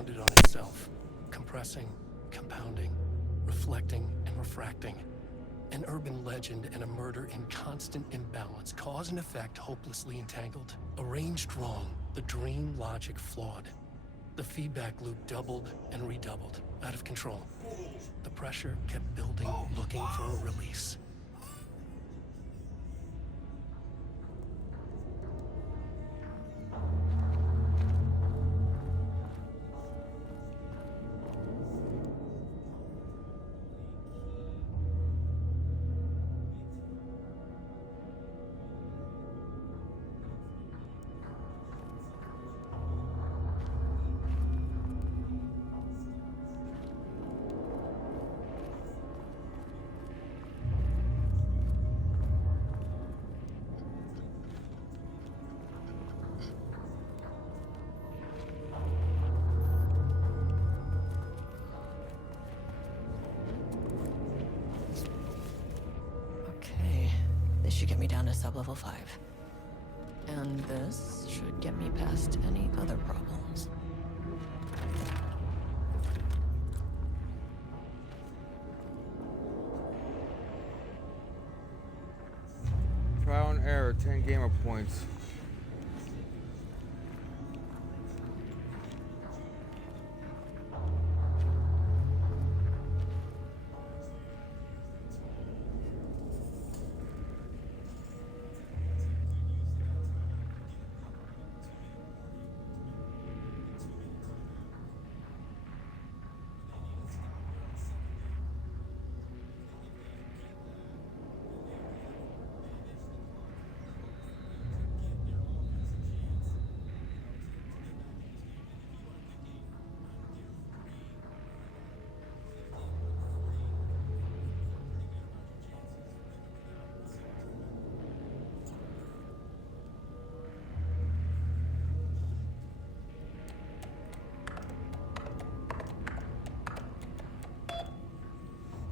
compounded on itself. Compressing, compounding, reflecting and refracting. An urban legend and a murder in constant imbalance, cause and effect hopelessly entangled. Arranged wrong, the dream logic flawed. The feedback loop doubled and redoubled, out of control. The pressure kept building, looking for a release. This should get me down to sub-level 5. And this should get me past any other problems. Trial and error, 10 gamer points.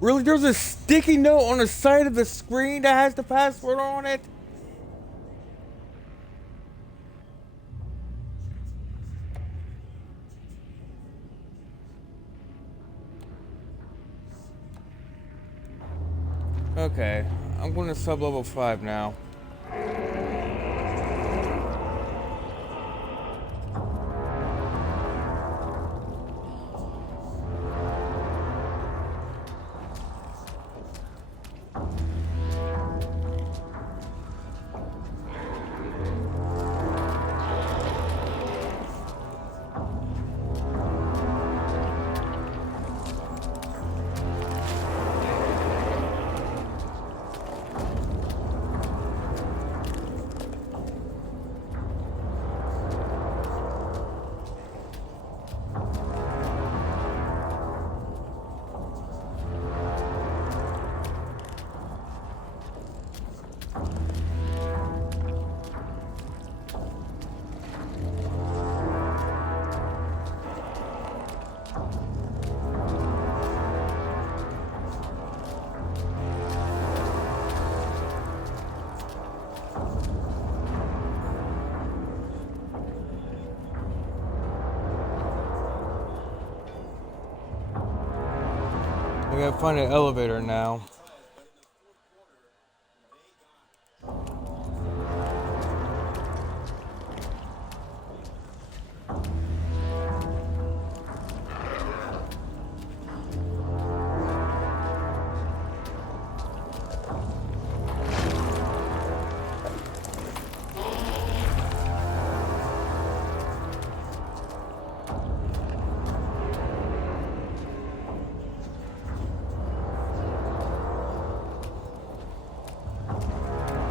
Really? There's a sticky note on the side of the screen that has the password on it? Okay, I'm going to sub-level 5 now. I gotta find an elevator now.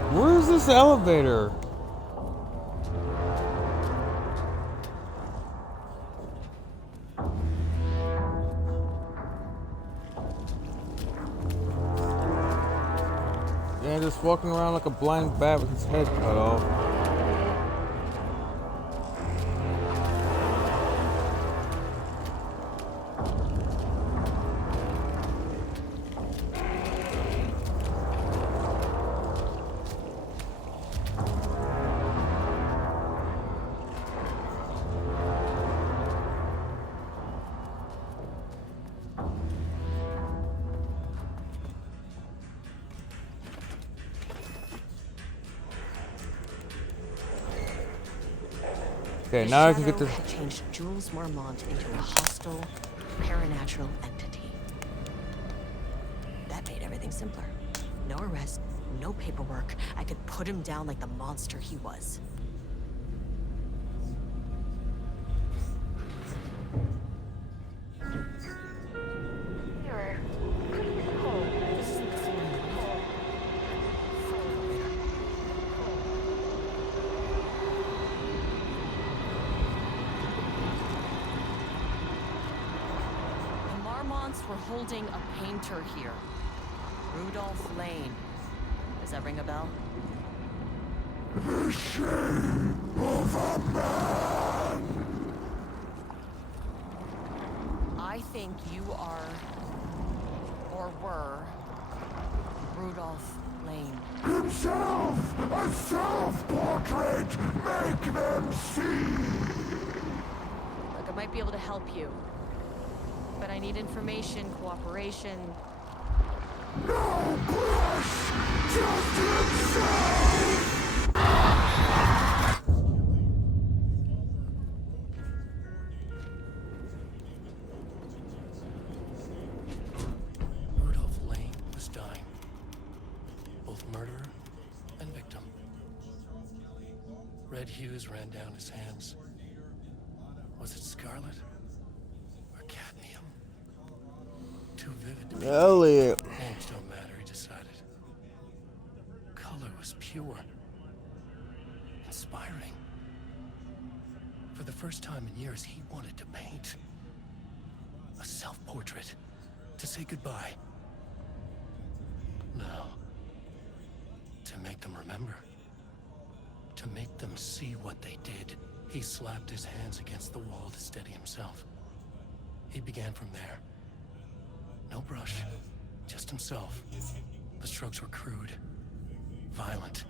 Where's this elevator? Yeah, just walking around like a blind bat with his head cut off. Okay, The now I can get Shadow this. had changed Jules Mormont into a hostile, paranatural entity. That made everything simpler. No arrest, no paperwork. I could put him down like the monster he was. Mirror, please hold. This isn't the floor in the way. Fucking elevator. The Marmonts were holding a painter here. Rudolph Lane. Does that ring a bell? I think you are, or were, Rudolph Lane. A self-portrait! Make them see! Look, I might be able to help you. But I need information, cooperation. No brush! Just himself! Rudolph Lane was dying. Both murderer and victim. Red hues ran down his hands. Was it scarlet? Or cadmium? Too vivid to be. Elliot. Names don't matter, he decided. Color was pure. Inspiring. For the first time in years, he wanted to paint. A self-portrait. To say goodbye. No. To make them remember. To make them see what they did. He slapped his hands against the wall to steady himself. He began from there. No brush. Just himself. The strokes were crude. Violent.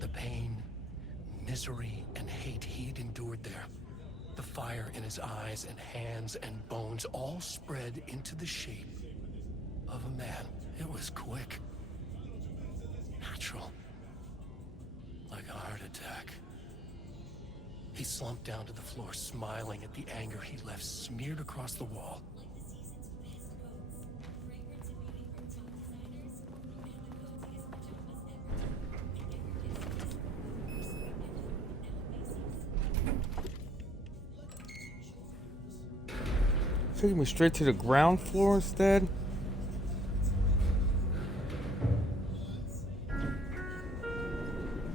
The pain, misery, and hate he'd endured there. The fire in his eyes and hands and bones all spread into the shape of a man. It was quick. Natural. Like a heart attack. He slumped down to the floor, smiling at the anger he left smeared across the wall. Taking me straight to the ground floor instead.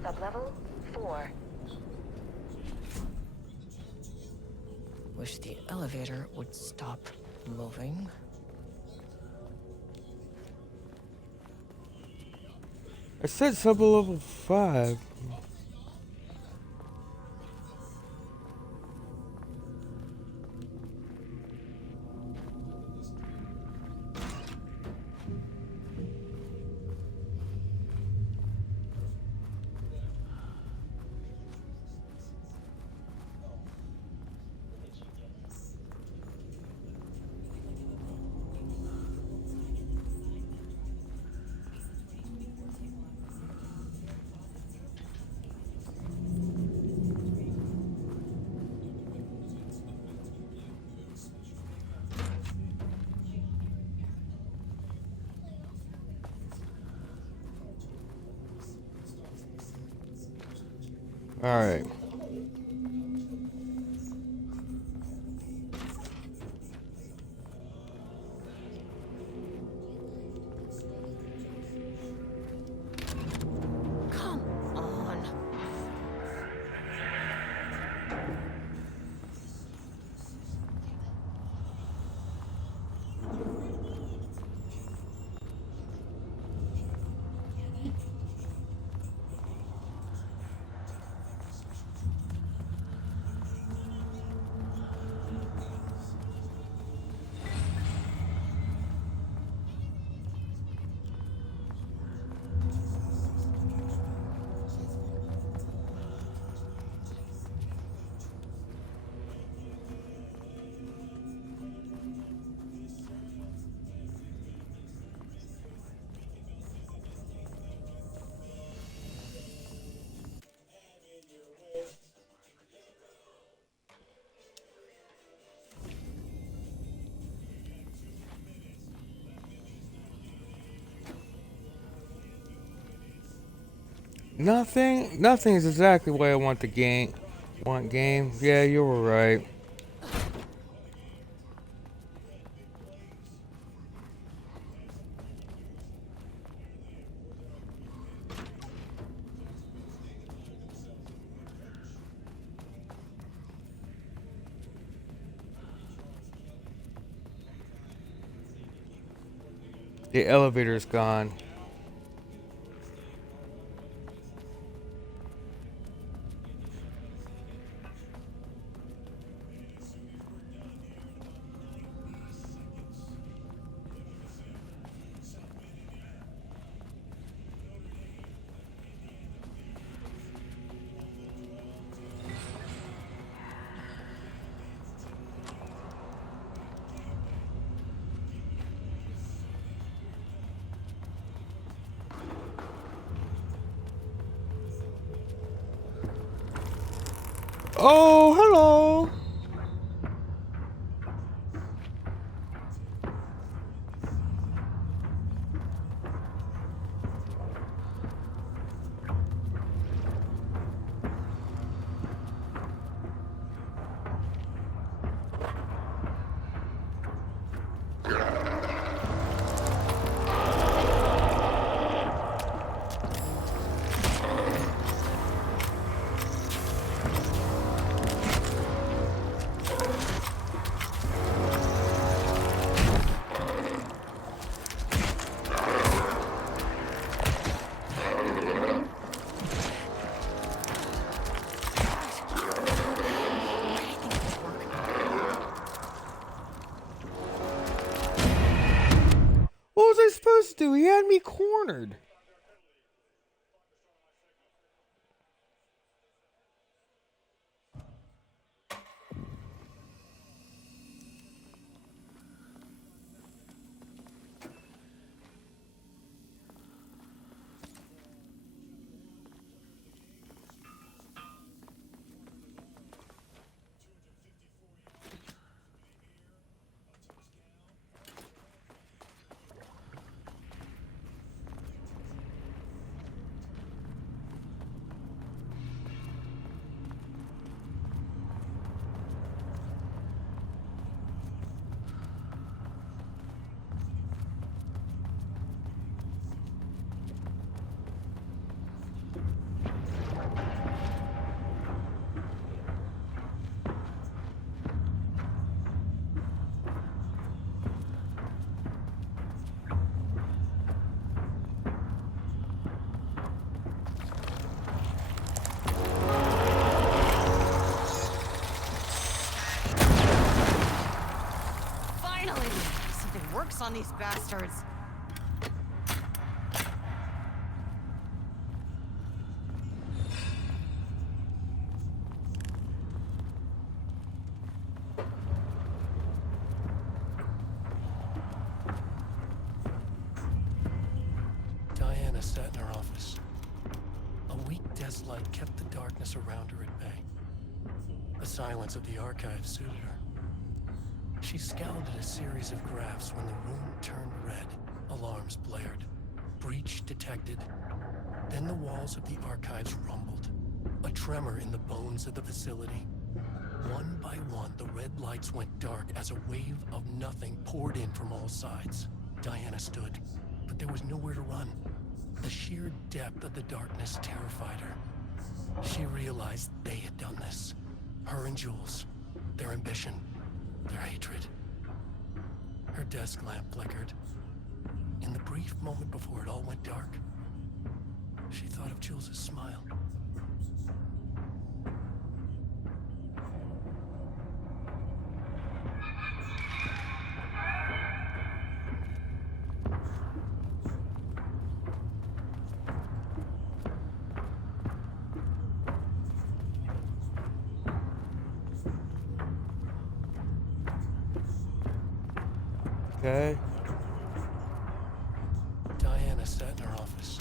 Sublevel 4. Wish the elevator would stop moving. I said sub-level 5. All right. Come on. Nothing is exactly what I want the game. Want game? Yeah, you were right. The elevator's gone. Oh, hello. What was I supposed to do? He had me cornered. Finally! Something works on these bastards. Diana sat in her office. A weak desk light kept the darkness around her at bay. The silence of the archive suited her. She scowled at a series of graphs when the room turned red. Alarms blared. Breach detected. Then the walls of the archives rumbled. A tremor in the bones of the facility. One by one, the red lights went dark as a wave of nothing poured in from all sides. Diana stood, but there was nowhere to run. The sheer depth of the darkness terrified her. She realized they had done this. Her and Jules. Their ambition. Their hatred. Her desk lamp flickered. In the brief moment before it all went dark, she thought of Jules' smile. Okay. Diana sat in her office.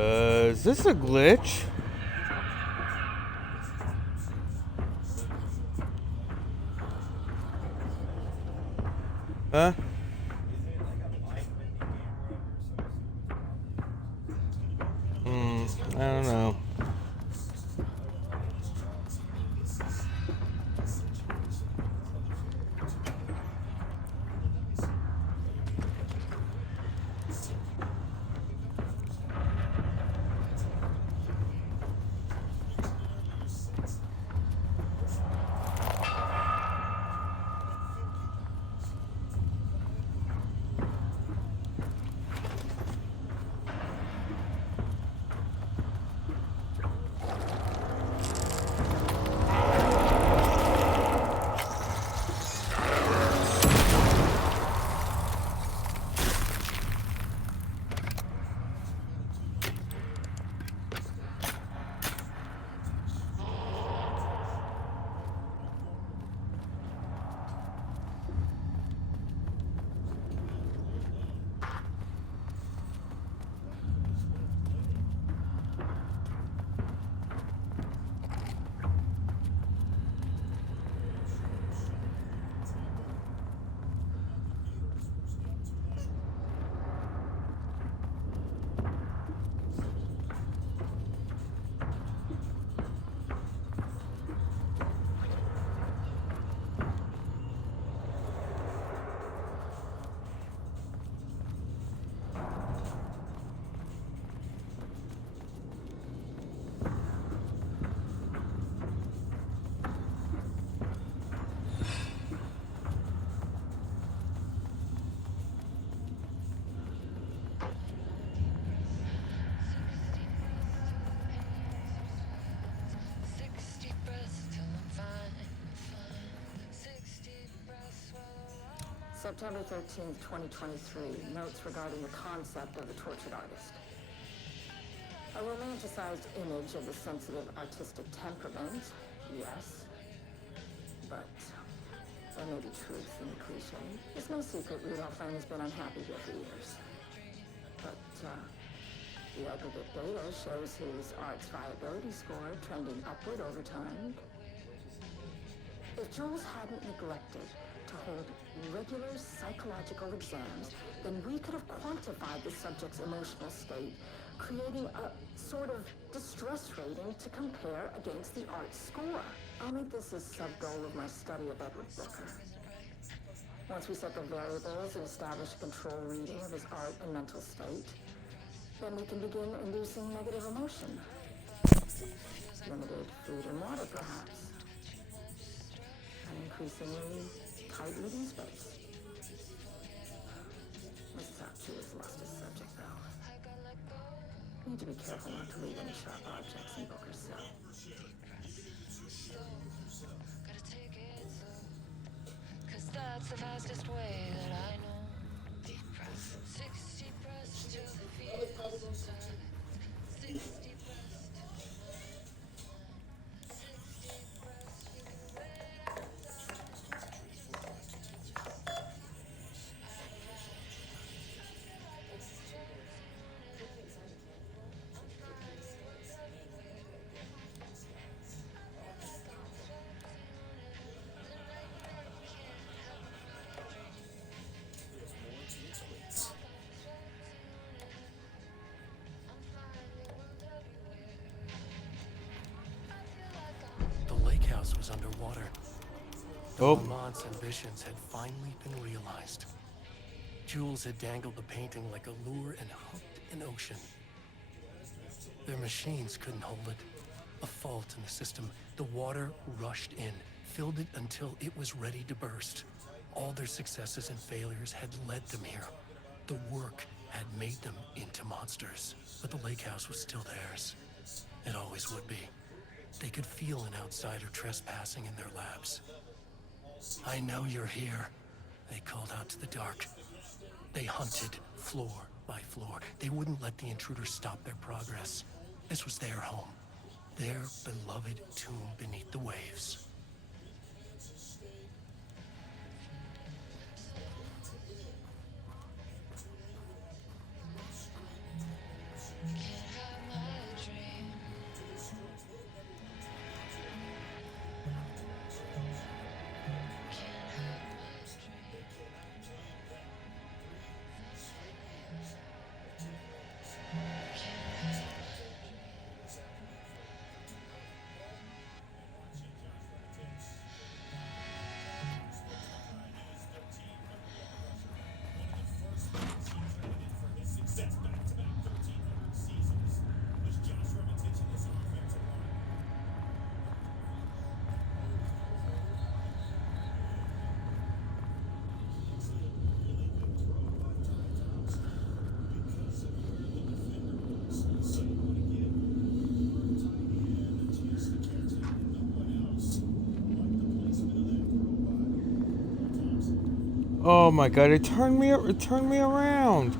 Is this a glitch? Huh? I don't know. September 13th, 2023, notes regarding the concept of the tortured artist. A romanticized image of the sensitive artistic temperament, yes. But there may be truth in the cliche. It's no secret Rudolph Lane has been unhappy here for years. But the aggregate data shows his art's viability score trending upward over time. If Jules hadn't neglected to hold regular psychological exams, then we could have quantified the subject's emotional state, creating a sort of distress rating to compare against the art score. I'll make this a sub-goal of my study of Edward Booker. Once we set the variables and establish a control reading of his art and mental state, then we can begin inducing negative emotion. Limited food and water, perhaps. An increasingly tight reading space. Mrs. Apchu has lost his subject, though. Need to be careful not to leave any sharp objects in Booker's cell. That's the fastest way that I know. Deep breath. 60 breaths to the feet. 60 breaths to Was underwater. Oh. Lamont's ambitions had finally been realized. Jules had dangled the painting like a lure and hooked an ocean. Their machines couldn't hold it. A fault in the system. The water rushed in, filled it until it was ready to burst. All their successes and failures had led them here. The work had made them into monsters. But the lake house was still theirs. It always would be. They could feel an outsider trespassing in their labs. I know you're here, they called out to the dark. They hunted floor by floor. They wouldn't let the intruders stop their progress. This was their home, their beloved tomb beneath the waves. Can't have Oh my god, it turned me around.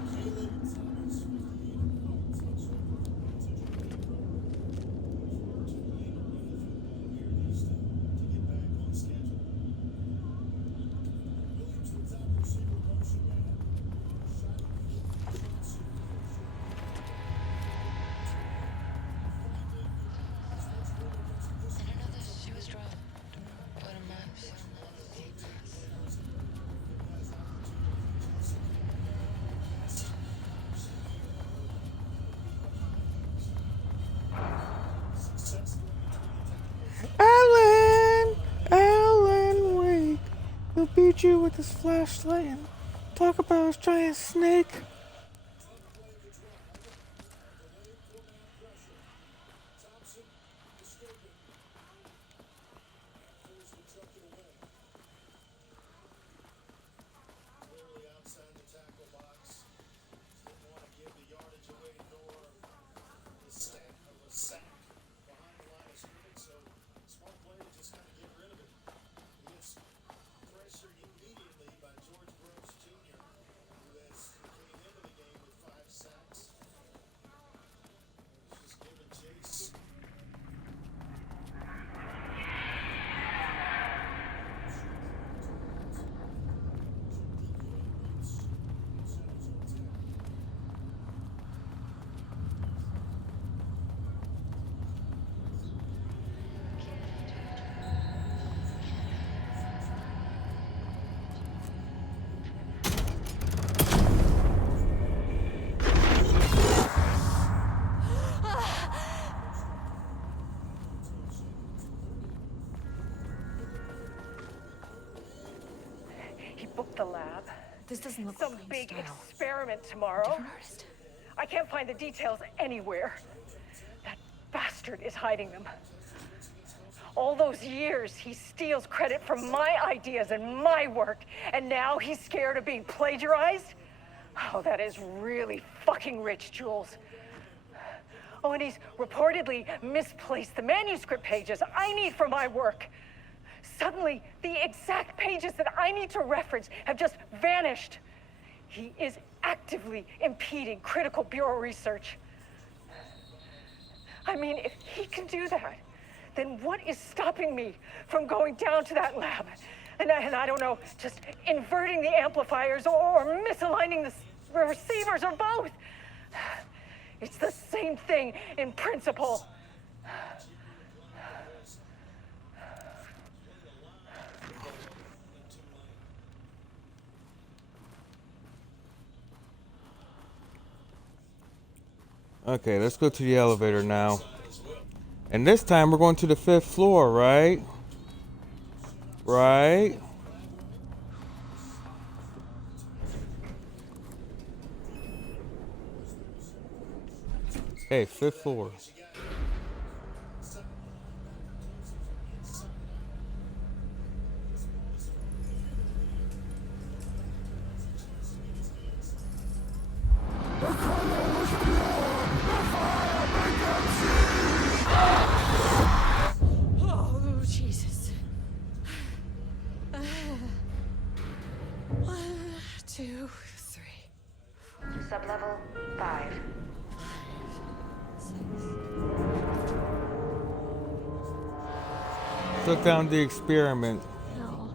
And another, she was dropped. But a map still not deep press. Alan, wait. He'll beat you with his flashlight and talk about his giant snake. He booked the lab. This doesn't look Some like big style. experiment tomorrow. Different artist. I can't find the details anywhere. That bastard is hiding them. All those years, he steals credit for my ideas and my work, and now he's scared of being plagiarized? Oh, that is really fucking rich, Jules. Oh, and he's reportedly misplaced the manuscript pages I need for my work. Suddenly, the exact pages that I need to reference have just vanished. He is actively impeding critical bureau research. I mean, if he can do that, then what is stopping me from going down to that lab? And I don't know, just inverting the amplifiers or misaligning the receivers or both. It's the same thing in principle. Okay, let's go to the elevator now. And this time we're going to the 5th floor, right? Right? Okay, 5th floor. Oh, Jesus. 1, 2, 3. Sublevel 5. Took down the experiment. No.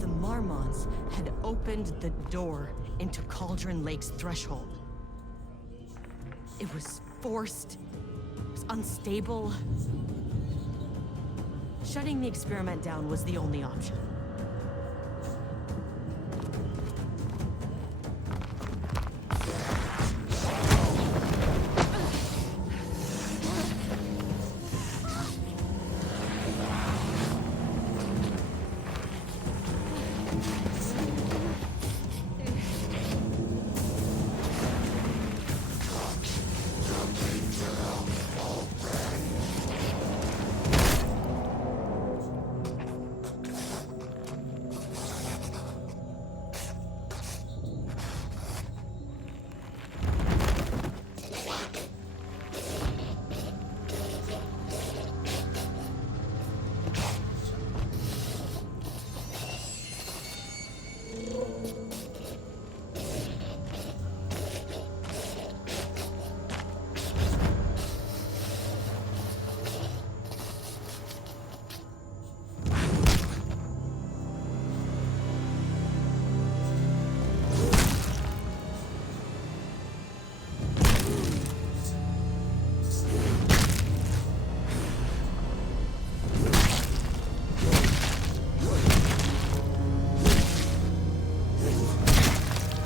The Marmons had opened the door into Cauldron Lake's threshold. It was forced. It was unstable. Shutting the experiment down was the only option.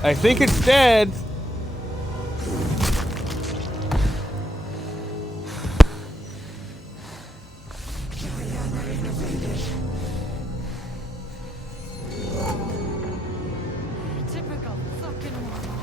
I think it's dead. Typical fucking morons.